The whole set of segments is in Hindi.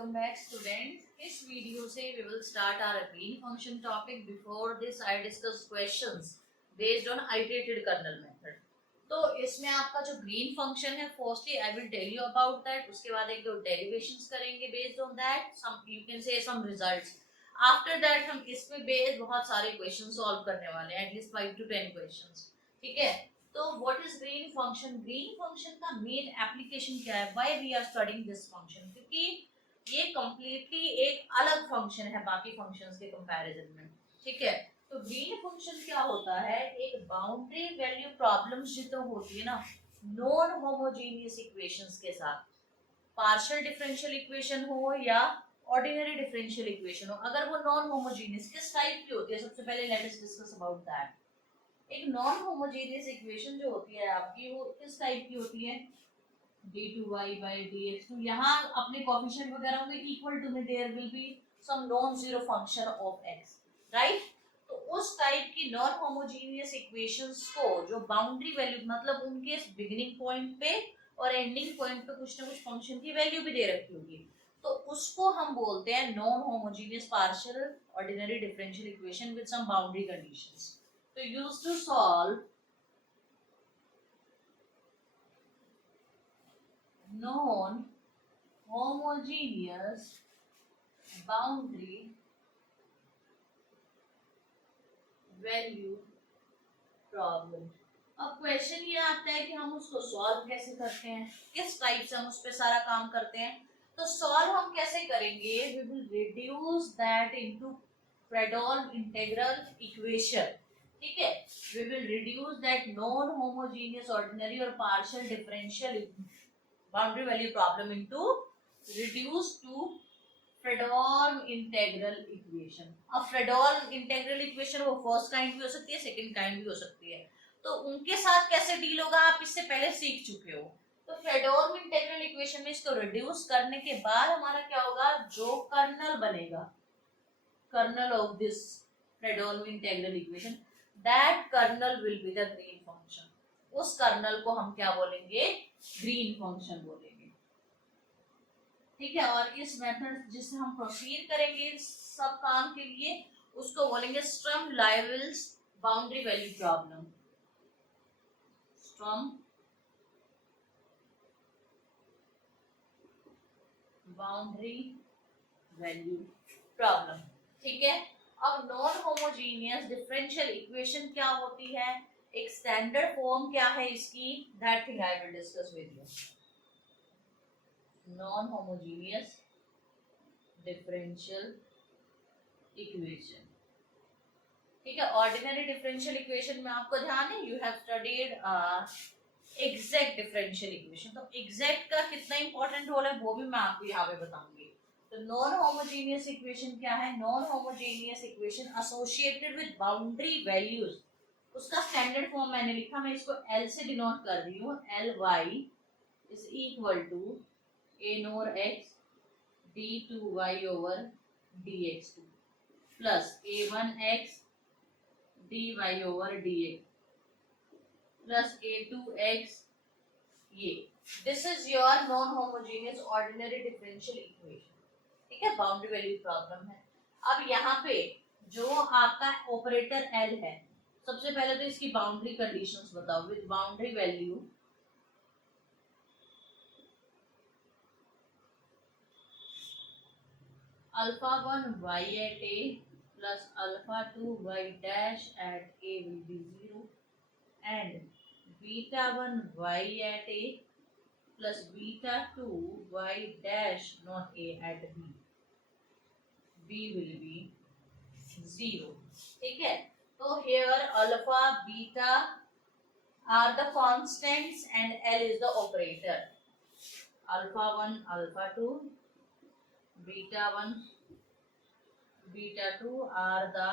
welcome back students. इस वीडियो से we will start our green function topic. Before this I discussed questions based on iterated kernel method. तो इसमें आपका जो green function है, firstly I will tell you about that. उसके बाद एक दो derivations करेंगे based on that. Some you can say some results. After that हम इसमें based बहुत सारे questions solve करने वाले हैं, at least 5 to 10 questions. ठीक है? तो what is green function? Green function का मेन एप्लीकेशन क्या है? Why we are studying this function? क्योंकि ये कंप्लीटली एक अलग फंक्शन है बाकी फंक्शंस के कंपैरिजन में। ठीक है, तो ग्रीन फंक्शन क्या होता है? एक बाउंड्री वैल्यू प्रॉब्लम्स जो होती है ना नॉन होमोजेनियस इक्वेशंस के साथ, पार्शियल डिफरेंशियल इक्वेशन हो या ऑर्डिनरी डिफरेंशियल इक्वेशन हो, अगर वो नॉन होमोजेनियस किस टाइप की होती है, सबसे पहले let us discuss about that. एक नॉन होमोजेनियस इक्वेशन जो होती है आपकी, वो किस टाइप की होती है? d2y by dx2, यहाँ अपने कोएफिशिएंट वगैरह होंगे इक्वल टू में, there will be some non zero function of x, right? तो उस टाइप की नॉन होमोजेनियस इक्वेशंस को जो बाउंड्री वैल्यू मतलब उनके बिगिनिंग पॉइंट पे और एंडिंग पॉइंट पे कुछ ना कुछ फंक्शन की वैल्यू भी दे रखी होगी, तो उसको हम बोलते हैं non homogeneous partial ordinary differential equation with some boundary conditions. तो used to solve non-homogeneous boundary value problem। अब क्वेश्चन ये आता है कि हम उसको सॉल्व कैसे करते हैं, किस टाइप से हम उस पे सारा काम करते हैं। तो सॉल्व हम कैसे करेंगे? we will reduce that into Fredholm integral equation. ठीक है, we will reduce that non homogeneous ordinary और partial differential boundary value problem into reduced to Fredholm integral equation. अब फ्रेडहोल्म इंटीग्रल इक्वेशन वो फर्स्ट काइंड भी हो सकती है, सेकंड काइंड भी हो सकती है, तो उनके साथ कैसे डील होगा आप इससे पहले सीख चुके हो। तो फ्रेडहोल्म इंटीग्रल इक्वेशन में इसको रिड्यूस करने के बाद हमारा क्या होगा? जो कर्नल बनेगा, kernel of this Fredholm integral equation, that kernel will be the green function। उस कर्नल को हम क्या बोलेंगे? ग्रीन फंक्शन बोलेंगे। ठीक है, और इस मेथड जिससे हम प्रोसीड करेंगे सब काम के लिए, उसको बोलेंगे Sturm Liouville's boundary value problem. Sturm boundary value problem. ठीक है, अब नॉन होमोजेनियस डिफरेंशियल इक्वेशन क्या होती है, एक स्टैंडर्ड फॉर्म क्या है इसकी, that thing I will discuss with you. Non homogeneous differential equation. ठीक है, ऑर्डिनरी डिफरेंशियल इक्वेशन में आपको ध्यान है, you have studied exact differential equation. तो एग्जैक्ट का कितना इंपॉर्टेंट रोल है वो भी मैं आपको यहाँ पे बताऊंगी। तो नॉन होमोजेनियस इक्वेशन क्या है? Non homogeneous equation associated with boundary values, उसका स्टैंडर्ड फॉर्म मैंने लिखा, मैं इसको L से डिनोट कर रही हूँ। Ly is equal to a naught x d2y over dx2 plus a1x dy over dx plus a2x ये। This is your non homogeneous ordinary differential equation. ठीक है, बाउंड्री वैल्यू प्रॉब्लम है। अब यहाँ पे जो आपका ऑपरेटर L है, सबसे पहले तो इसकी बाउंड्री कंडीशंस बताओ। With boundary value alpha 1 y at a plus alpha 2 y dash at a will be 0 and beta 1 y at a plus beta 2 y dash not a at b will be 0। ठीक है, तो here alpha beta are the constants and L is the operator। alpha 1 alpha 2 beta 1 beta 2 are the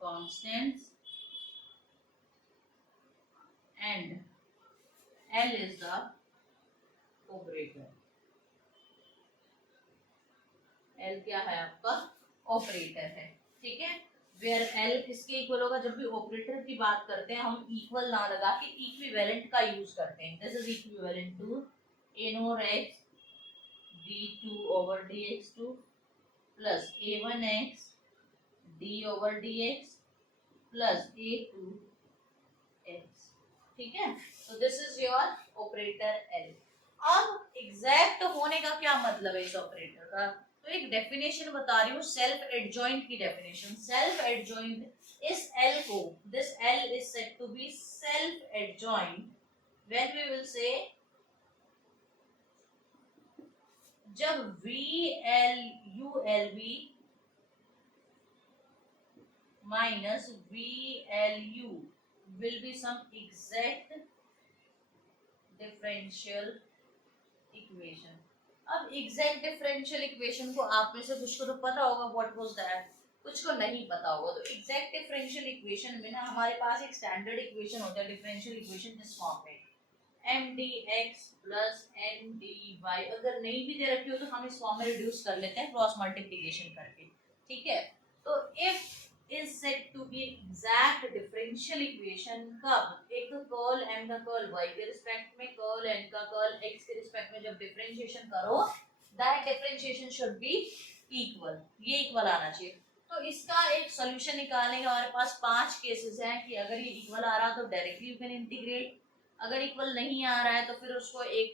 constants and L is the operator। L क्या है आपका? ऑपरेटर है। ठीक है, वेयर L किसके इक्वल होगा? जब भी ऑपरेटर की बात करते हैं हम इक्वल ना लगा के इक्विवेलेंट का यूज करते हैं। This is equivalent to a naught x d2 over dx2 plus a1x d over dx plus a2x, ठीक है। तो this is your operator L. अब एग्जैक्ट होने का क्या मतलब है इस ऑपरेटर का, तो एक डेफिनेशन बता रही हूँ, सेल्फ एडजॉइंट की डेफिनेशन। सेल्फ एडजॉइंट, इस एल को, this L is said to be self adjoint when we will say जब V L U L B minus VLU will be some exact differential equation। अब exact differential equation को आप में से कुछ को तो पता होगा what was that, कुछ को नहीं पता होगा। तो exact differential equation में ना हमारे पास एक standard equation होता है differential equation जिस फॉर्म में mdx plus ndy, अगर नहीं भी दे रखी हो तो हम इस फॉर्म में रिड्यूस कर लेते हैं क्रॉस मल्टीप्लिकेशन करके, ठीक है। तो if is said to be exact differential equation कब, एक तो कर्ल m का कर्ल y के रिस्पेक्ट में, कर्ल n का कर्ल x के रिस्पेक्ट में जब डिफरेंशिएशन करो, that differentiation should be equal, ये इक्वल आना चाहिए। तो इसका एक सॉल्यूशन निकालने के हमारे पास 5 केसेस हैं कि अगर ये इक्वल आ रहा तो डायरेक्टली यू कैन इंटीग्रेट, अगर इक्वल नहीं आ रहा है तो फिर उसको एक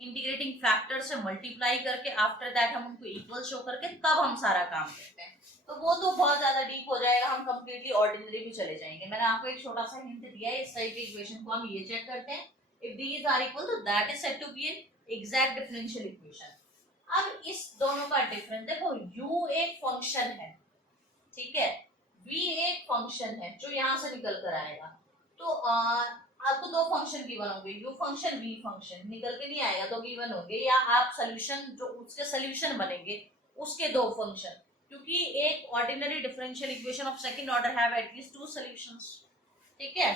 इंटीग्रेटिंग फैक्टर से मल्टीप्लाई करके आफ्टर दैट हम उनको इक्वल शो करके तब हम सारा काम करते हैं। तो वो तो बहुत ज्यादा डीप हो जाएगा, हम कंप्लीटली ऑर्डिनरी भी चले जाएंगे। मैंने आपको एक छोटा सा हिंट दिया है, इस टाइप की इक्वेशन को हम ये चेक करते हैं, इफ दीज आर इक्वल तो that is said to be an exact differential equation. अब इस दोनों का डिफरेंस देखो, u एक फंक्शन है, ठीक है, v एक फंक्शन है जो यहां से निकल कर आएगा। तो आपको दो फंक्शन गिवन होंगे, u फंक्शन v फंक्शन, निकल के नहीं आएगा तो गिवन होंगे, या आप सॉल्यूशन जो उसके सॉल्यूशन बनेंगे उसके दो फंक्शन, क्योंकि एक ordinary differential equation of second order have at least 2 solutions, ठीक है।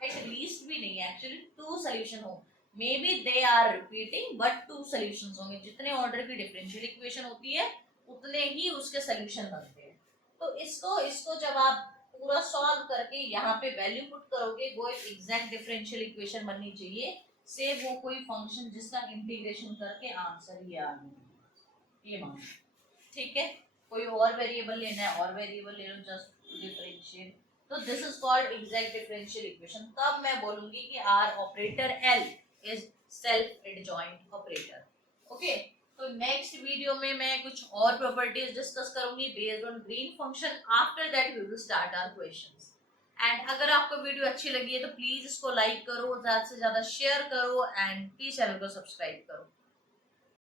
एटलीस्ट भी नहीं, एक्चुअली 2 सॉल्यूशन हो, may be they are repeating but 2 solutions होंगे। जितने ऑर्डर की डिफरेंशियल इक्वेशन होती है उतने ही उसके सॉल्यूशन बनते हैं। तो इसको जब आप पूरा सॉल्व करके यहाँ पे वैल्यू पुट करोगे, वो एक एग्जैक्ट डिफरेंशियल इक्वेशन बननी चाहिए, से वो कोई फंक्शन जिसका इंटीग्रेशन करके आंसर ही आ गया, ये मान, ठीक है। कोई और वेरिएबल लेना है और वेरिएबल ले लो, जस्ट डिफरेंशिएट। तो this is called exact differential equation. तब मैं बोलूंगी कि our operator L is self adjoint operator, okay. तो नेक्स्ट वीडियो में मैं कुछ और प्रॉपर्टीज डिस्कस करूंगी based on green function. After that we will start our questions. And अगर आपको वीडियो अच्छी लगी है तो प्लीज इसको लाइक करो, ज्यादा से ज्यादा शेयर करो एंड प्लीज चैनल को सब्सक्राइब करो।